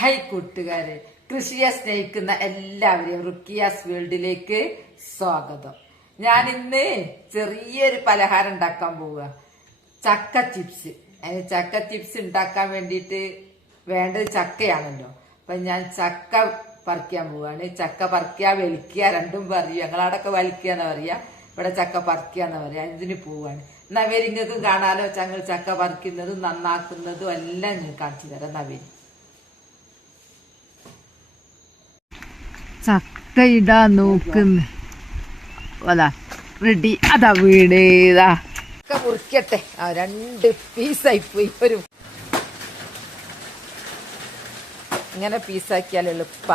Hi കൂട്ടുകാരെ, കൃഷിയെ സ്നേഹിക്കുന്ന എല്ലാവരെയും റുക്കിയാസ് വേൾഡിലേക്ക് സ്വാഗതം. ഞാൻ ഇന്ന് ചെറിയൊരു പലഹാരം ഉണ്ടാക്കാൻ പോവുക, ചക്ക ചിപ്സ്. ചക്ക ചിപ്സ് ഉണ്ടാക്കാൻ വേണ്ടിയിട്ട് വേണ്ടത് ചക്കയാണല്ലോ. അപ്പൊ ഞാൻ ചക്ക പറിക്കാൻ പോവാണ്. ചക്ക പറിക്കുക, വലിക്കുക രണ്ടും പറയും. ഞങ്ങളവിടൊക്കെ വലിക്കുക എന്നാ പറയാ, ഇവിടെ ചക്ക പറിക്കുക എന്നാ പറയാ. ഇതിന് പോവാണ്. എന്നാ നിങ്ങൾക്കും കാണാലോ ഞങ്ങൾ ചക്ക പറിക്കുന്നതും നന്നാക്കുന്നതും എല്ലാം ഞാൻ കാണിച്ചു തരാം. എന്നാ ചക്ക ഇതാ നോക്കുന്നു, അതാ റെഡി, അതാ വീട് ഇതാ. ചക്ക മുറിക്കട്ടെ. രണ്ട് പീസായി പോയി. ഒരു ഇങ്ങനെ പീസാക്കിയാൽ എളുപ്പ.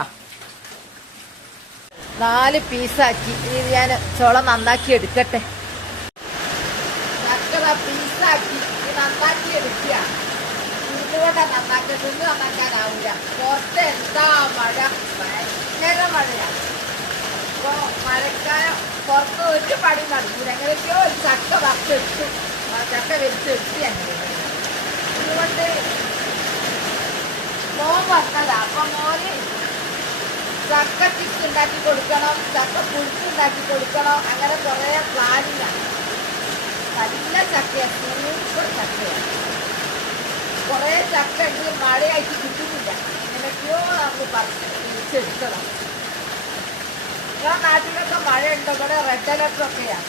4 പീസാക്കി. ഇനി ഞാൻ ചോള നന്നാക്കി എടുക്കട്ടെ. ചക്ക പീസാക്കി നന്നാക്കി എടുക്കുക. ഇതുകൊണ്ടാ നന്നാക്കുന്നത്, നന്നാക്കാനാവില്ല. പുറത്ത് എന്താ മഴ, ഭയങ്കര മഴയാണ്. അപ്പൊ മഴക്കാലം പുറത്ത് ഒരു പണി നടക്കൂല. എങ്ങനെയൊക്കെയോ ഒരു ചക്ക വറുത്തെടുത്തു, ചക്ക വെച്ചെടുത്ത് അങ്ങനെ. അതുകൊണ്ട് മോൻ വന്നതാ. അപ്പൊ മോന് ചക്ക ചിപ്സ് ഉണ്ടാക്കി കൊടുക്കണം, ചക്ക പുഴുക്ക് ഉണ്ടാക്കി കൊടുക്കണം, അങ്ങനെ കുറെ പ്ലാനിലാണ്. നല്ല ചക്കയാണ്, സൂപ്പർ ചക്കയാണ്. കുറെ ചക്ക ഉണ്ട്, മഴയായിട്ട് കിട്ടുന്നില്ല. എങ്ങനെയൊക്കെയോ നമുക്ക് പറിച്ചെടുക്കണം. നിങ്ങളുടെ നാട്ടിലൊക്കെ മഴ ഉണ്ടോ? ഇവിടെ റെഡ് അലർട്ടൊക്കെയാണ്.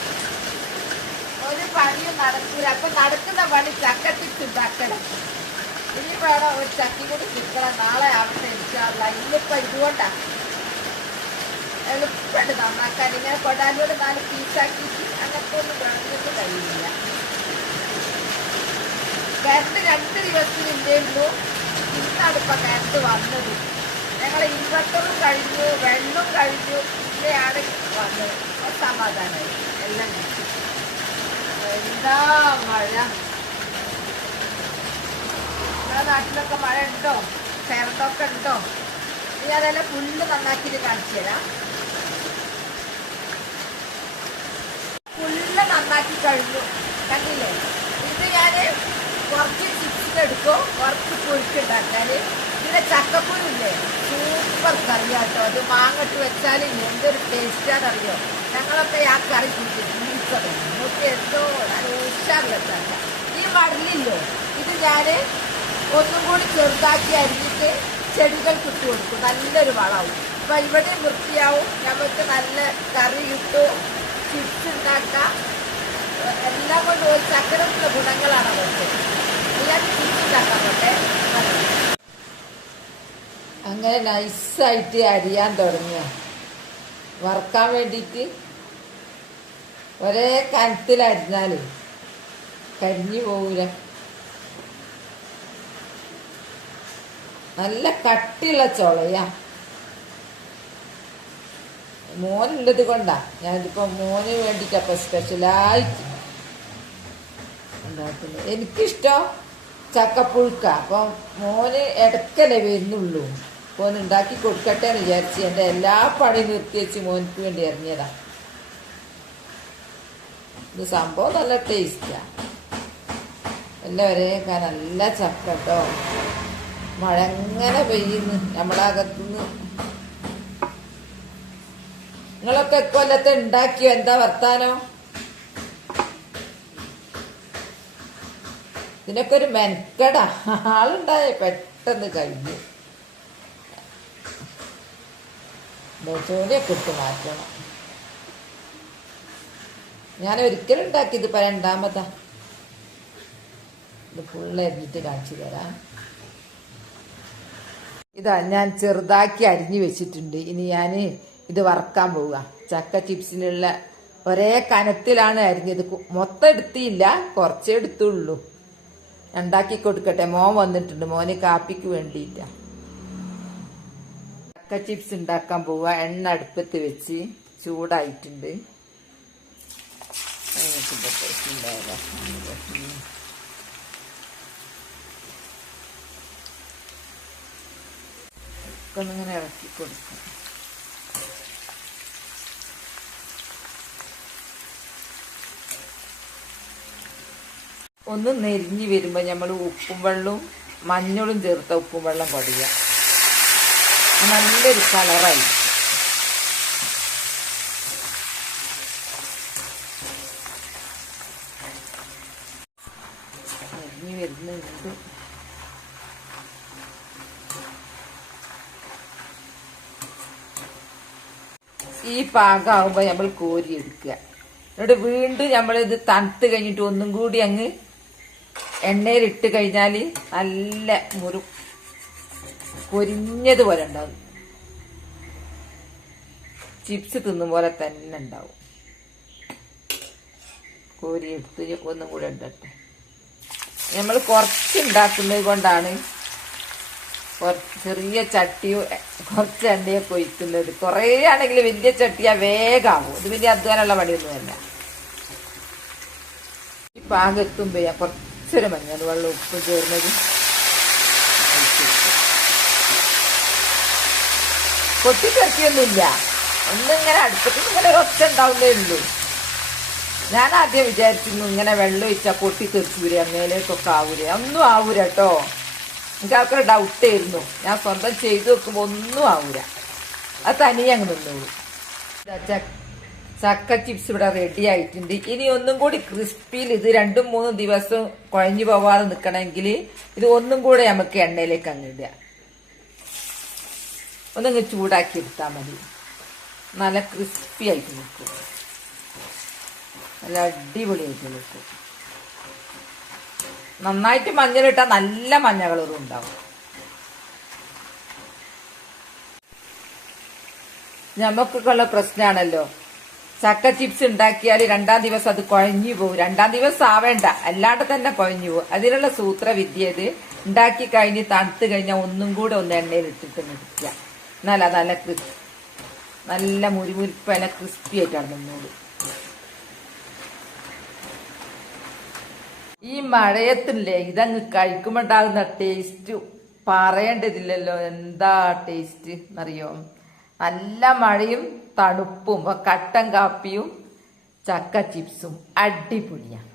ഒരു പണിയും നടക്കൂല. അപ്പൊ നടക്കുന്ന പണി ചക്ക ചിപ്സ് ഉണ്ടാക്കണം. ഇനി വേണം ഒരു ചക്കി കൂടി കിട്ടണം. നാളെ ആവട്ടെ ഇൻഷാല്ല. ഇന്നിപ്പോ ഇതുകൊണ്ടാണ് എളുപ്പമുണ്ട് നന്നാക്കാൻ. ഇങ്ങനെ കൊടാലോട് 4 പീസാക്കിയിട്ട് അങ്ങനത്തെ ഒന്നും വേണമെന്ന് കഴിയില്ല. കറണ്ട് 2 ദിവസത്തിനില്ലേ ഉള്ളൂ. ഇന്നാണ് ഇപ്പൊ കറണ്ട് വന്നത്. ഞങ്ങൾ ഇൻവെർട്ടറും കഴിഞ്ഞു, വെള്ളവും കഴിഞ്ഞു, ഇവിടെയാണ് വന്നത്. സമാധാനമായി എല്ലാം. എന്താ മഴ! നിങ്ങളുടെ നാട്ടിലൊക്കെ മഴ ഉണ്ടോ? കറണ്ടൊക്കെ ഉണ്ടോ? ഇനി അതെല്ലാം ഫുള്ള് നന്നാക്കിയിട്ട് കാണിച്ചു തരാം. ഫുള്ള് നന്നാക്കി കഴിഞ്ഞു, കണ്ടില്ലേ? ഇത് ഞാന് കുറച്ച് ചിപ്സ് എടുക്കും, കുറച്ച് പുഴുക്കുണ്ടാക്കാൻ. പിന്നെ ചക്കപ്പുഴില്ലേ, സൂപ്പർ കറിയാട്ടോ. അത് മാങ്ങട്ട് വെച്ചാൽ എന്തൊരു ടേസ്റ്റാണെന്നറിയോ. ഞങ്ങളൊക്കെ ആ കറി കൂട്ടിയത് നോക്കി എന്തോ നല്ല ഉഷാറില്ല ചക്ക. ഈ മടലില്ലോ, ഇത് ഞാൻ ഒന്നും കൂടി ചെറുതാക്കി അരിഞ്ഞിട്ട് ചെടികൾക്ക് ഇട്ട് കൊടുക്കും. നല്ലൊരു വളവും. അപ്പൊ ഇവിടെ വൃത്തിയാവും, നമുക്ക് നല്ല കറി കിട്ടും, ചിപ്സ് ഉണ്ടാക്കാം. എല്ലാം കൊണ്ട് ഒരു ചക്കരത്തിലുള്ള ഗുണങ്ങളാണ് അവർക്ക്. ഞാൻ ചിപ്സ് ഉണ്ടാക്കാൻ പോട്ടെ. അങ്ങനെ നൈസായിട്ട് അരിയാൻ തുടങ്ങിയ വറുക്കാൻ വേണ്ടിയിട്ട് ഒരേ കനത്തിലരിഞ്ഞാൽ കരിഞ്ഞു പോകൂല. നല്ല കട്ടിയുള്ള ചോളയാ. മോനുള്ളത് കൊണ്ടാ ഞാനിതിപ്പോ മോന് വേണ്ടിയിട്ടപ്പോ സ്പെഷ്യലായിട്ട് ഉണ്ടാക്കുന്നത്. എനിക്കിഷ്ടം ചക്കപ്പുഴുക്ക. അപ്പം മോന് ഇടയ്ക്കല്ലേ വരുന്നുള്ളൂ. മോൻ ഉണ്ടാക്കി കൊടുക്കട്ടെ എന്ന് വിചാരിച്ച് എൻ്റെ എല്ലാ പണി നിർത്തി വെച്ച് മോനക്ക് വേണ്ടി ഇറങ്ങിയതാ. ഇത് സംഭവം നല്ല ടേസ്റ്റാ. എല്ലാം ഒരേ നല്ല ചക്ക കേട്ടോ. മഴ എങ്ങനെ പെയ്യുന്നു നമ്മളകത്തുനിന്ന്. നിങ്ങളൊക്കെ കൊല്ലത്തെ ഉണ്ടാക്കിയോ? എന്താ വർത്താനോ? ഇതിനൊക്കെ ഒരു മെനക്കെടാ. ആളുണ്ടായ പെട്ടെന്ന് കഴിഞ്ഞു. ജോലിയൊക്കെ ഇട്ട് മാറ്റണം. ഞാൻ ഒരിക്കലും ഉണ്ടാക്കിയത് ഇപ്പൊ 2ാമതാ. ഇത് ഫുള്ള് അരിഞ്ഞിട്ട് കാണിച്ചു തരാം. ഇതാ ഞാൻ ചെറുതാക്കി അരിഞ്ഞു വെച്ചിട്ടുണ്ട്. ഇനി ഞാൻ ഇത് വറക്കാൻ പോവുക. ചക്ക ചിപ്സിനുള്ള ഒരേ കനത്തിലാണ് അരിഞ്ഞത്. മൊത്തം എടുത്തില്ല, കുറച്ചേ എടുത്തുള്ളൂ. ഉണ്ടാക്കി കൊടുക്കട്ടെ. മോൻ വന്നിട്ടുണ്ട്, മോന് കാപ്പിക്ക് വേണ്ടിയിട്ടാ. ചക്ക ചിപ്സ് ഉണ്ടാക്കാൻ പോവുക. എണ്ണ അടുപ്പത്ത് വെച്ച് ചൂടായിട്ടുണ്ട്. ഒന്നിങ്ങനെ ഇറക്കി കൊടുക്കും. ഒന്ന് നെരിഞ്ഞ് വരുമ്പോൾ നമ്മൾ ഉപ്പും വെള്ളവും മഞ്ഞളും ചേർത്ത ഉപ്പും വെള്ളം കുടയുക. നല്ലൊരു കളറായി. അരിഞ്ഞ് വരുന്നുണ്ട്. ഈ പാകമാകുമ്പോൾ നമ്മൾ കോരിയെടുക്കുക. എന്നിട്ട് വീണ്ടും നമ്മളിത് തണുത്ത് കഴിഞ്ഞിട്ട് ഒന്നും കൂടി അങ്ങ് എണ്ണയിലിട്ട് കഴിഞ്ഞാൽ നല്ല പൊരിഞ്ഞതുപോലെ ഉണ്ടാവും. ചിപ്സ് തിന്നും പോലെ തന്നെ ഉണ്ടാവും. കോരിയെടുത്ത് ഒന്നും കൂടെ ഇടട്ടെ. നമ്മൾ കുറച്ച് ഉണ്ടാക്കുന്നത് കൊണ്ടാണ് ചെറിയ ചട്ടിയോ കുറച്ച് എണ്ണയൊക്കെ ഒഴിക്കുന്നത്. കുറേ ആണെങ്കിൽ വലിയ ചട്ടിയാ വേഗമാവും. ഇത് വലിയ അധ്വാനമുള്ള പണിയൊന്നുമല്ല. ഈ പാകെത്തുമ്പോ കുറച്ചൊരു മഞ്ഞൾ വെള്ളം ഉപ്പ് ചേർന്നത് പൊട്ടിത്തെറിക്കൊന്നുമില്ല. ഒന്നിങ്ങനെ അടുപ്പത്ത് ഇങ്ങനെ ഒച്ച ഉണ്ടാവുന്നേ ഉള്ളൂ. ഞാൻ ആദ്യം വിചാരിച്ചിരുന്നു ഇങ്ങനെ വെള്ളം ഒഴിച്ചാൽ പൊട്ടിത്തെറിച്ചൂരെ, അങ്ങനെയൊക്കെ ആവൂരെ. ഒന്നും ആവൂര കേട്ടോ. എനിക്ക് ആൾക്കൊരു ഡൗട്ടായിരുന്നു. ഞാൻ സ്വന്തം ചെയ്തു വെക്കുമ്പോൾ ഒന്നും ആവൂല. അത് തനിയെ അങ്ങ് നിന്നോളൂ. ചക്ക ചിപ്സ് ഇവിടെ റെഡി ആയിട്ടുണ്ട്. ഇനി ഒന്നും കൂടി ക്രിസ്പിയിൽ ഇത് 2-3 ദിവസം കുഴഞ്ഞു പോവാതെ നിൽക്കണമെങ്കിൽ ഇത് ഒന്നും കൂടെ നമുക്ക് എണ്ണയിലേക്ക് അങ്ങ് ഇടുക. ഒന്നങ്ങ് ചൂടാക്കി എടുത്താൽ മതി. നല്ല ക്രിസ്പി ആയിട്ട് നിൽക്കും. നല്ല അടിപൊളിയായിട്ട് നിൽക്കും. നന്നായിട്ട് മഞ്ഞളിട്ടാൽ നല്ല മഞ്ഞ കളറും ഉണ്ടാവും. നമുക്കൊക്കെ ഉള്ള പ്രശ്നമാണല്ലോ, ചക്ക ചിപ്സ് ഉണ്ടാക്കിയാൽ 2-ാം ദിവസം അത് കുഴഞ്ഞു പോകും. 2-ാം ദിവസം ആവേണ്ട, അല്ലാണ്ട് തന്നെ കുഴഞ്ഞു പോകും. അതിനുള്ള സൂത്രവിദ്യ ഇത് ഉണ്ടാക്കി കഴിഞ്ഞ് തണുത്ത് കഴിഞ്ഞാൽ ഒന്നും കൂടെ ഒന്ന് എണ്ണയിൽ ഇട്ടിട്ട് നിൽക്കുക. നല്ല മുരിമുരിപ്പ് നല്ല ക്രിസ്പി ആയിട്ടാണ് നിന്നോളൂ. ഈ മഴയത്തില്ലേ ഇതങ്ങ് കഴിക്കുമ്പോണ്ടാകുന്ന ടേസ്റ്റ് പറയേണ്ടതില്ലല്ലോ. എന്താ ടേസ്റ്റ് എന്നറിയോ? നല്ല മഴയും തണുപ്പും കട്ടൻ കാപ്പിയും ചക്ക ചിപ്സും അടിപൊളിയാണ്.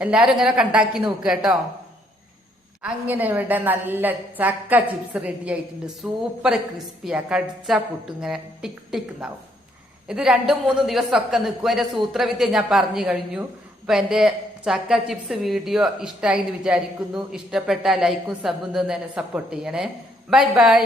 എല്ലാരും ഇങ്ങനെ ഉണ്ടാക്കി നോക്കുക കേട്ടോ. അങ്ങനെ ഇവിടെ നല്ല ചക്ക ചിപ്സ് റെഡി ആയിട്ടുണ്ട്. സൂപ്പർ ക്രിസ്പിയാ. കടിച്ചാ പൊട്ടും, ഇങ്ങനെ ടിക് ടിക് ഉണ്ടാവും. ഇത് 2-3 ദിവസമൊക്കെ നിൽക്കും. അതിന്റെ സൂത്രവിദ്യ ഞാൻ പറഞ്ഞു കഴിഞ്ഞു. അപ്പൊ എന്റെ ചക്ക ചിപ്സ് വീഡിയോ ഇഷ്ടമായി എന്ന് വിചാരിക്കുന്നു. ഇഷ്ടപ്പെട്ട ലൈക്കും സബും തന്നെ സപ്പോർട്ട് ചെയ്യണേ. Bye bye.